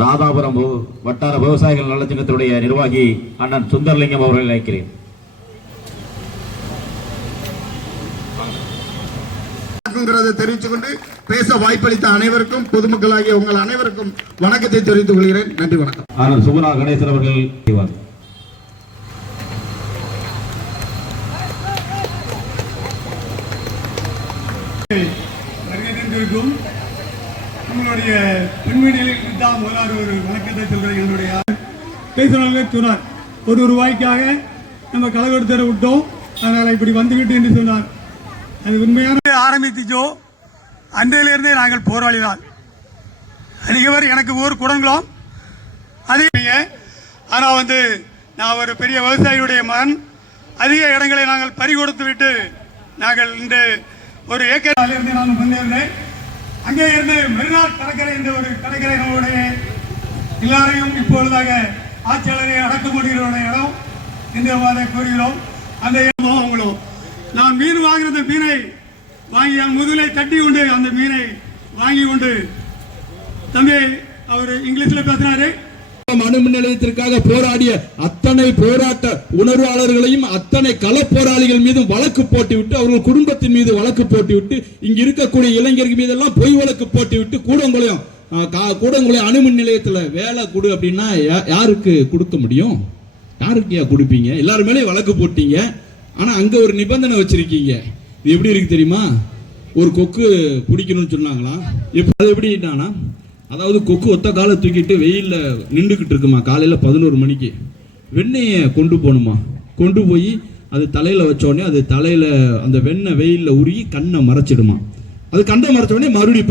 ராதாபுரம் வட்டார விவசாயிகள் நலச்சங்கத்தினுடைய நிர்வாகி அண்ணன் சுந்தரலிங்கம் அவர்களை அழைக்கிறேன். தெரிவித்துக் கொண்டு பேச வாய்ப்பளித்த அனைவருக்கும் பொதுமக்களாகிய உங்கள் அனைவருக்கும் வணக்கத்தை தெரிவித்துக் கொள்கிறேன். நன்றி, வணக்கம். அண்ணன் சுகுணா கணேசன் அவர்கள் நம்மளுடைய பெண்மணியில் முதலாவது ஒரு வணக்கத்தை சொல்கிறேன். என்னுடைய பேசுறவங்க சொன்னார், ஒரு ரூபாய்க்காக நம்ம கலவரத்தை விட்டோம், அதனால இப்படி வந்துகிட்டு என்று சொன்னார். அது உண்மையான ஆரம்பித்துச்சோ அன்றையிலிருந்தே நாங்கள் போராளிதான். அதிக பேர் எனக்கு ஊர் குடங்குளம் அதிக. ஆனால் நான் ஒரு பெரிய விவசாயியுடைய மகன். அதிக இடங்களை நாங்கள் பறி கொடுத்து விட்டு நாங்கள் இந்த ஒரு ஏக்கர் இருந்து நான் முன்னேறினேன். அங்கே இருந்து மெரினார் கடற்கரை என்ற ஒரு கடற்கரை நம்மளுடைய எல்லாரையும் இப்பொழுதாக ஆட்சியாளரை அடக்குமுடிகிற இடம் என்று கூறுகிறோம். அந்த அவங்களும் நான் மீன் வாங்கின மீனை வாங்கி என் முதுலை தட்டி கொண்டு அந்த மீனை வாங்கி கொண்டு தம்பி அவர் இங்கிலீஷ்ல பேசினாரு. அணு மின் நிலையத்திற்காக போராடிய அத்தனை போராட்ட உணர்வாளர்களையும் அத்தனை கள போராளிகள் மீதும் வழக்கு போட்டுவிட்டு அவர்கள் குடும்பத்தின் மீது வழக்கு போட்டுவிட்டு இங்க இருக்கக்கூடிய இளைஞர்கள் மீதெல்லாம் பொய் வழக்கு போட்டுவிட்டு கூடங்குளம் அணுமின் நிலையத்தில் வேலை கொடு அப்படின்னா யாருக்கு கொடுக்க முடியும்? யாருக்கு கொடுப்பீங்க? எல்லாரும் மேலே வழக்கு போட்டீங்க. ஆனா அங்க ஒரு நிபந்தனை வச்சிருக்கீங்க. இது எப்படி இருக்கு தெரியுமா? ஒரு கொக்கு பிடிக்கணும்னு சொன்னாங்களா? அது எப்படின்னா, அதாவது கொக்கு ஒத்த காலை தூக்கிட்டு வெயில்ல நின்றுகிட்டு இருக்குமா, காலையில 11 மணிக்கு வெண்ணெயை கொண்டு போகணுமா. கொண்டு போய் அது தலையில வச்ச உடனே அது தலையில அந்த வெண்ணெய் வெயில்ல உருகி கண்ணை மறைச்சிடுமா. அது கண்ணை மறைச்ச உடனே மறுபடியும்